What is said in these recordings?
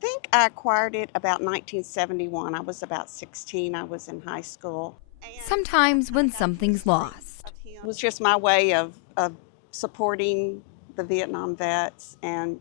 think I acquired it about 1971. I was about 16. I was in high school. Sometimes when something's lost, It was just my way of supporting the Vietnam vets, and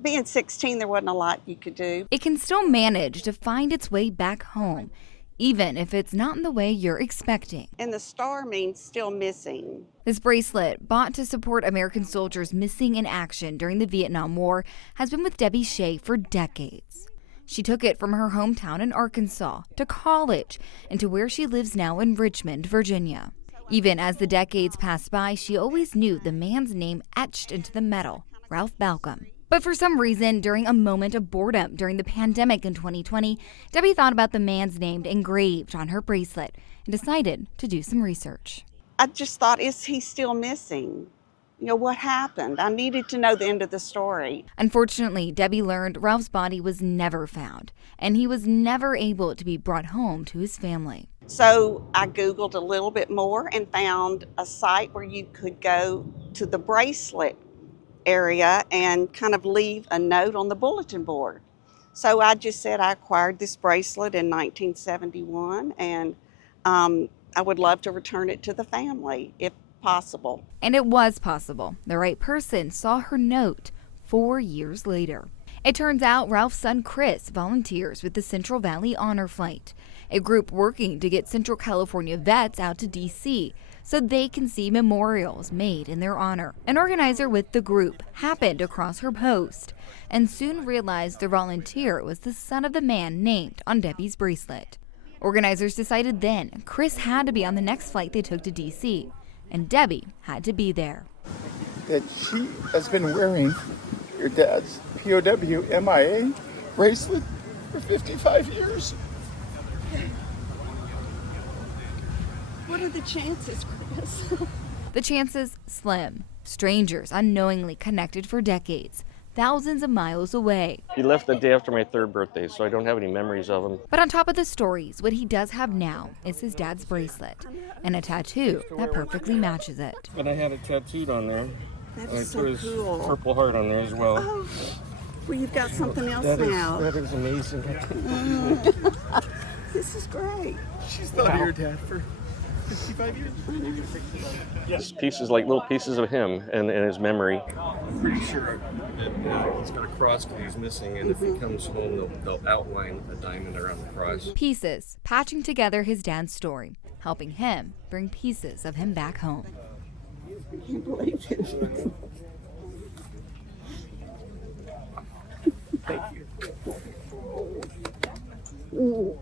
being 16, there wasn't a lot you could do. it can still manage to find its way back home, even if it's not in the way you're expecting. And the star means still missing. This bracelet, bought to support American soldiers missing in action during the Vietnam War, has been with Debbie Shea for decades. She took it from her hometown in Arkansas to college and to where she lives now in Richmond, Virginia. Even as the decades passed by, she always knew the man's name etched into the metal, Ralph Balcom. But for some reason, during a moment of boredom during the pandemic in 2020, Debbie thought about the man's name engraved on her bracelet and decided to do some research. I just thought, is he still missing? You know, what happened? I needed to know the end of the story. Unfortunately, Debbie learned Ralph's body was never found, and he was never able to be brought home to his family. So I Googled a little bit more and found a site where you could go to the bracelet area and kind of leave a note on the bulletin board. So I just said I acquired this bracelet in 1971, and I would love to return it to the family if possible. And it was possible. The right person saw her note 4 years later. It turns out Ralph's son Chris volunteers with the Central Valley Honor Flight, a group working to get Central California vets out to D.C. so they can see memorials made in their honor. An organizer with the group happened across her post and soon realized the volunteer was the son of the man named on Debbie's bracelet. Organizers decided then Chris had to be on the next flight they took to D.C., and Debbie had to be there. That she has been wearing your dad's POW MIA bracelet for 55 years. What are the chances, Chris? The chances slim. Strangers unknowingly connected for decades, thousands of miles away. He left the day after my 3rd birthday, so I don't have any memories of him. But on top of the stories, what he does have now is his dad's bracelet and a tattoo that perfectly matches it. But I had it tattooed on there. That And I is put so his cool. purple heart on there as well. Oh, well, you've got something else now. That is amazing. This is great. She's thought of your dad for 55 years. Yes, pieces like little pieces of him and his memory. I'm pretty sure that he's got a cross that he's missing, and if he comes home, they'll outline a diamond around the cross. Pieces patching together his dad's story, helping him bring pieces of him back home. I can't believe it. Thank you. Mm.